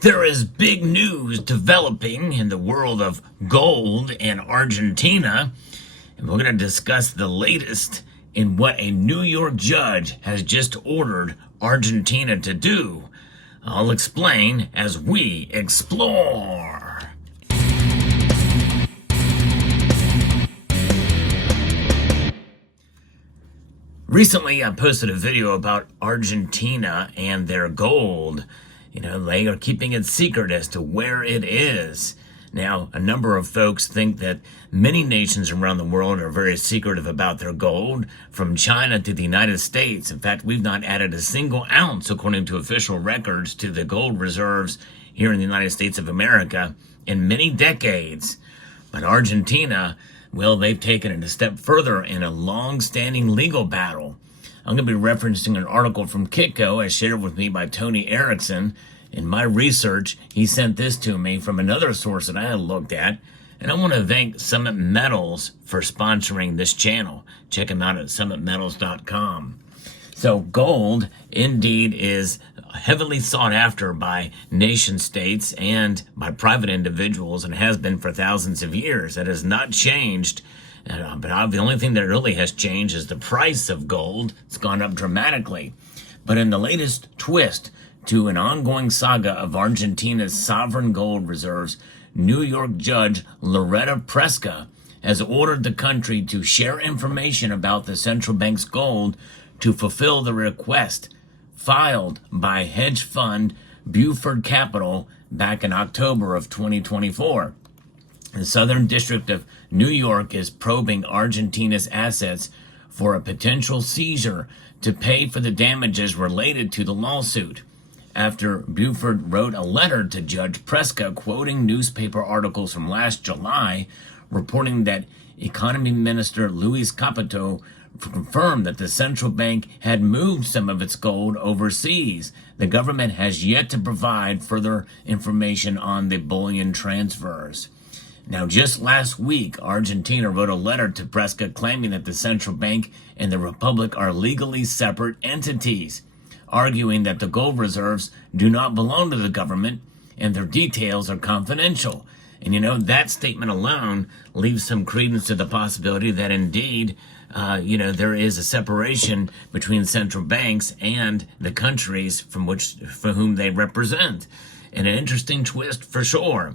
There is big news developing in the world of gold in Argentina, and we're going to discuss the latest in what a New York judge has just ordered Argentina to do. I'll explain as we explore. Recently, I posted a video about Argentina and their gold. They are keeping it secret as to where it is. Now, a number of folks think that many nations around the world are very secretive about their gold, from China to the United States. In fact, we've not added a single ounce, according to official records, to the gold reserves here in the United States of America in many decades. But Argentina, well, they've taken it a step further in a long-standing legal battle. I'm going to be referencing an article from Kitco as shared with me by Tony Erickson. In my research, he sent this to me from another source that I had looked at. And I want to thank Summit Metals for sponsoring this channel. Check them out at summitmetals.com. So gold indeed is heavily sought after by nation states and by private individuals, and has been for thousands of years. That has not changed. But the only thing that really has changed is the price of gold. It's gone up dramatically. But in the latest twist to an ongoing saga of Argentina's sovereign gold reserves, New York Judge Loretta Preska has ordered the country to share information about the central bank's gold to fulfill the request filed by hedge fund Buford Capital back in October of 2024. The Southern District of New York is probing Argentina's assets for a potential seizure to pay for the damages related to the lawsuit, after Buford wrote a letter to Judge Preska quoting newspaper articles from last July reporting that Economy Minister Luis Capito confirmed that the central bank had moved some of its gold overseas. The government has yet to provide further information on the bullion transfers. Now, just last week, Argentina wrote a letter to Preska claiming that the central bank and the republic are legally separate entities, arguing that the gold reserves do not belong to the government and their details are confidential. And that statement alone leaves some credence to the possibility that indeed, there is a separation between central banks and the countries for whom they represent. And an interesting twist for sure.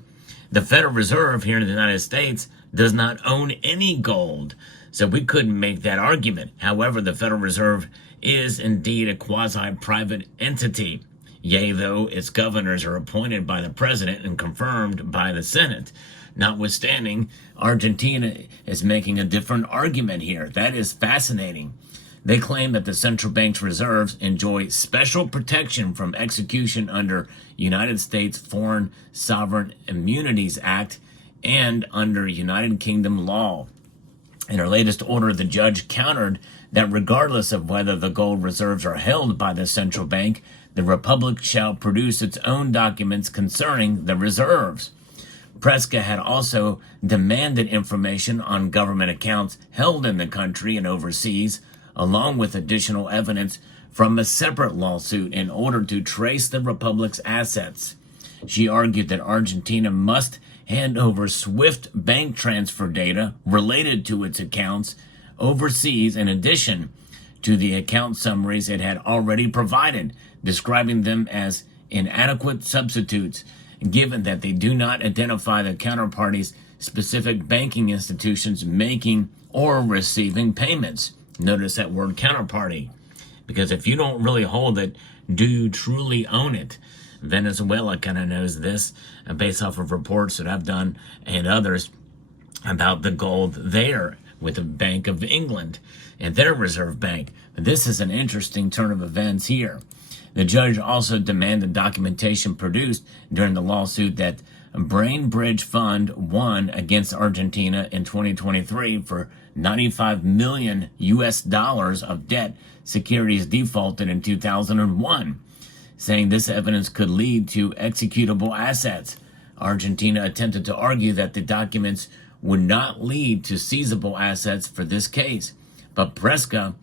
The Federal Reserve here in the United States does not own any gold, so we couldn't make that argument. However, the Federal Reserve is indeed a quasi-private entity. Yea, though its governors are appointed by the president and confirmed by the Senate. Notwithstanding, Argentina is making a different argument here. That is fascinating. They claim that the central bank's reserves enjoy special protection from execution under United States Foreign Sovereign Immunities Act and under United Kingdom law. In her latest order, the judge countered that regardless of whether the gold reserves are held by the central bank, the republic shall produce its own documents concerning the reserves. Preska had also demanded information on government accounts held in the country and overseas, along with additional evidence from a separate lawsuit in order to trace the republic's assets. She argued that Argentina must hand over SWIFT bank transfer data related to its accounts overseas in addition to the account summaries it had already provided, describing them as inadequate substitutes, given that they do not identify the counterparty's specific banking institutions making or receiving payments. Notice that word counterparty, because if you don't really hold it, do you truly own it? Venezuela kind of knows this based off of reports that I've done and others about the gold there with the Bank of England and their reserve bank. This is an interesting turn of events here. The judge also demanded documentation produced during the lawsuit that Brain Bridge Fund won against Argentina in 2023 for $95 million of debt securities defaulted in 2001, saying this evidence could lead to executable assets. Argentina attempted to argue that the documents would not lead to seizable assets for this case, but Preska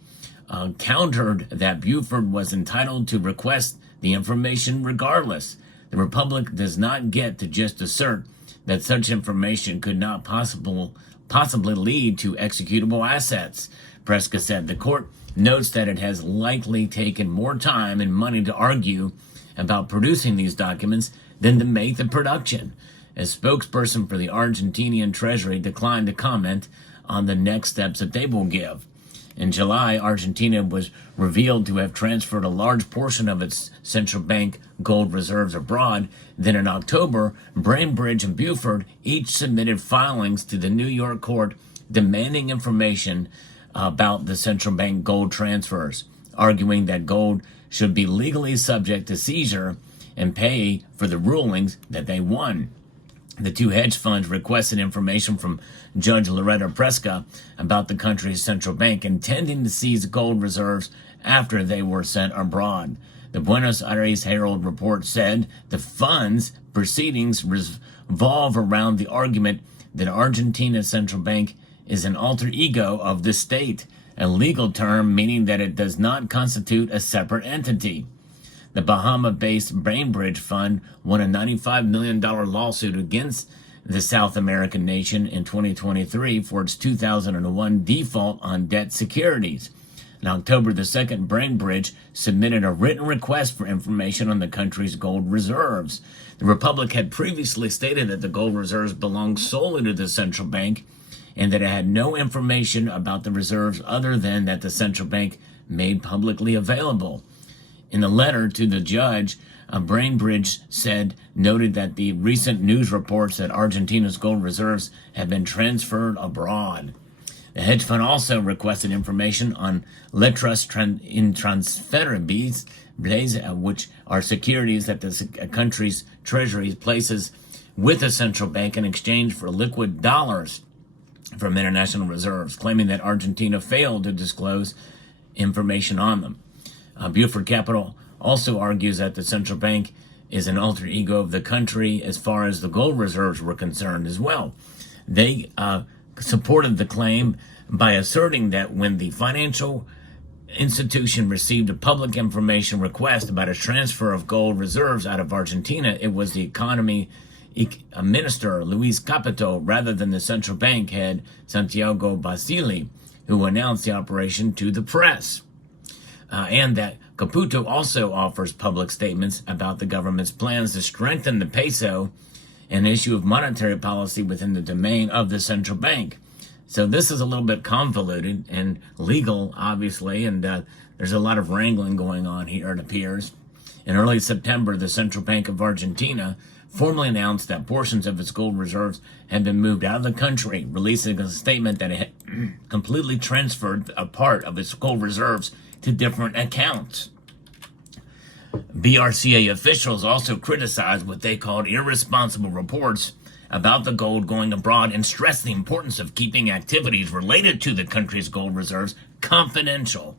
countered that Buford was entitled to request the information regardless, The Republic does not get to just assert that such information could not possibly lead to executable assets. Prescott said the court notes that it has likely taken more time and money to argue about producing these documents than to make the production. A spokesperson for the Argentinian Treasury declined to comment on the next steps that they will give. In July, Argentina was revealed to have transferred a large portion of its central bank gold reserves abroad. Then in October, Bainbridge and Buford each submitted filings to the New York court demanding information about the central bank gold transfers, arguing that gold should be legally subject to seizure and pay for the rulings that they won. The two hedge funds requested information from Judge Loretta Prescott about the country's central bank, intending to seize gold reserves after they were sent abroad. The Buenos Aires Herald report said the fund's proceedings revolve around the argument that Argentina's central bank is an alter ego of the state, a legal term meaning that it does not constitute a separate entity. The Bahama-based Bainbridge Fund won a $95 million lawsuit against the South American nation in 2023 for its 2001 default on debt securities. On October the 2nd, Bainbridge submitted a written request for information on the country's gold reserves. The Republic had previously stated that the gold reserves belonged solely to the central bank and that it had no information about the reserves other than that the central bank made publicly available. In a letter to the judge, Bainbridge noted that the recent news reports that Argentina's gold reserves have been transferred abroad. The hedge fund also requested information on letras intransferibles, which are securities that the country's treasury places with the central bank in exchange for liquid dollars from international reserves, claiming that Argentina failed to disclose information on them. Buford Capital also argues that the central bank is an alter ego of the country as far as the gold reserves were concerned as well. They supported the claim by asserting that when the financial institution received a public information request about a transfer of gold reserves out of Argentina, it was the economy minister, Luis Capito, rather than the central bank head, Santiago Basile, who announced the operation to the press. And that Caputo also offers public statements about the government's plans to strengthen the peso, an issue of monetary policy within the domain of the central bank. So this is a little bit convoluted and legal, obviously, and there's a lot of wrangling going on here, it appears. In early September, the Central Bank of Argentina formally announced that portions of its gold reserves had been moved out of the country, releasing a statement that it had completely transferred a part of its gold reserves to different accounts. BRCA officials also criticized what they called irresponsible reports about the gold going abroad and stressed the importance of keeping activities related to the country's gold reserves confidential.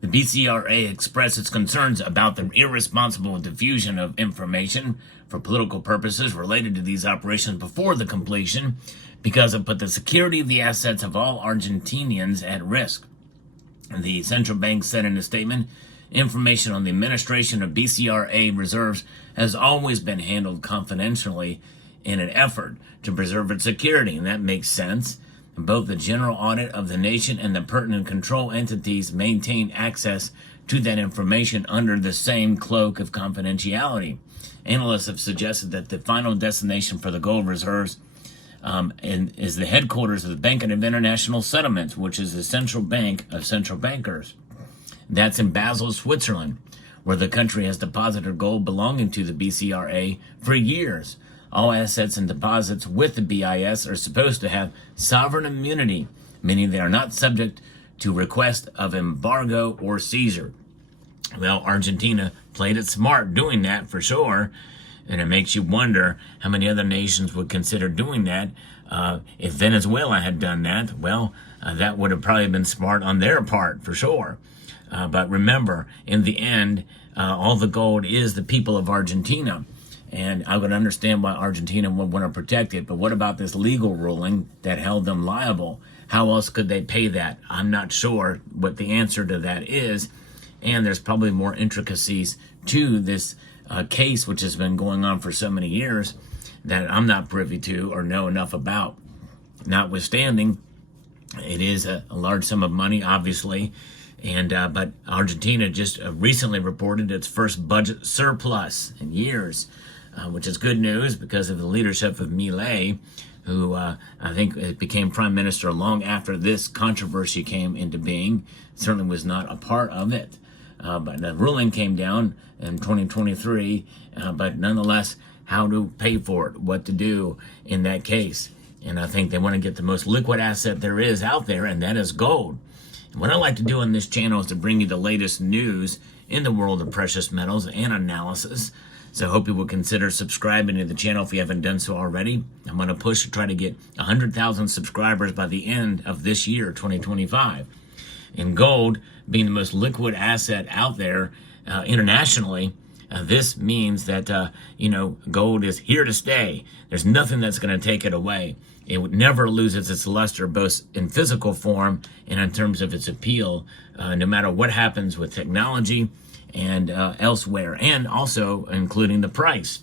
The BCRA expressed its concerns about the irresponsible diffusion of information for political purposes related to these operations before the completion because it put the security of the assets of all Argentinians at risk. The central bank said in a statement, information on the administration of BCRA reserves has always been handled confidentially in an effort to preserve its security, and that makes sense. Both the general audit of the nation and the pertinent control entities maintain access to that information under the same cloak of confidentiality. Analysts have suggested that the final destination for the gold reserves is the headquarters of the Bank of International Settlements, which is the central bank of central bankers. That's in Basel, Switzerland, where the country has deposited gold belonging to the BCRA for years. All assets and deposits with the BIS are supposed to have sovereign immunity, meaning they are not subject to request of embargo or seizure. Well, Argentina played it smart doing that for sure, and it makes you wonder how many other nations would consider doing that. If Venezuela had done that, well, that would have probably been smart on their part for sure. But remember, in the end, all the gold is the people of Argentina. And I would understand why Argentina would want to protect it. But what about this legal ruling that held them liable? How else could they pay that? I'm not sure what the answer to that is. And there's probably more intricacies to this case which has been going on for so many years that I'm not privy to or know enough about. Notwithstanding, it is a large sum of money, obviously, and but Argentina just recently reported its first budget surplus in years, which is good news because of the leadership of Milei, who I think became prime minister long after this controversy came into being. Certainly was not a part of it, but the ruling came down in 2023, but nonetheless, how to pay for it, what to do in that case. And I think they want to get the most liquid asset there is out there, and that is gold. And what I like to do on this channel is to bring you the latest news in the world of precious metals and analysis. So I hope you will consider subscribing to the channel if you haven't done so already. I'm going to push to try to get 100,000 subscribers by the end of this year, 2025. And gold being the most liquid asset out there internationally, this means that, gold is here to stay. There's nothing that's going to take it away. It would never loses its luster, both in physical form and in terms of its appeal, no matter what happens with technology and elsewhere, and also including the price.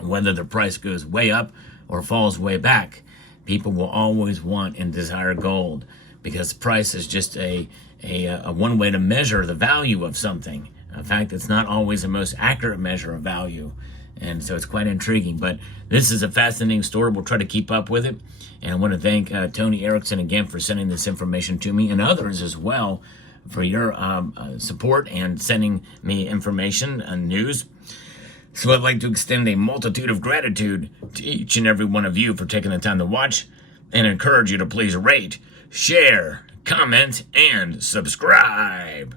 Whether the price goes way up or falls way back, people will always want and desire gold, because price is just a one way to measure the value of something. In fact, it's not always the most accurate measure of value. And so it's quite intriguing. But this is a fascinating story. We'll try to keep up with it. And I want to thank Tony Erickson again for sending this information to me, and others as well for your support and sending me information and news. So I'd like to extend a multitude of gratitude to each and every one of you for taking the time to watch, and encourage you to please rate, share, comment, and subscribe.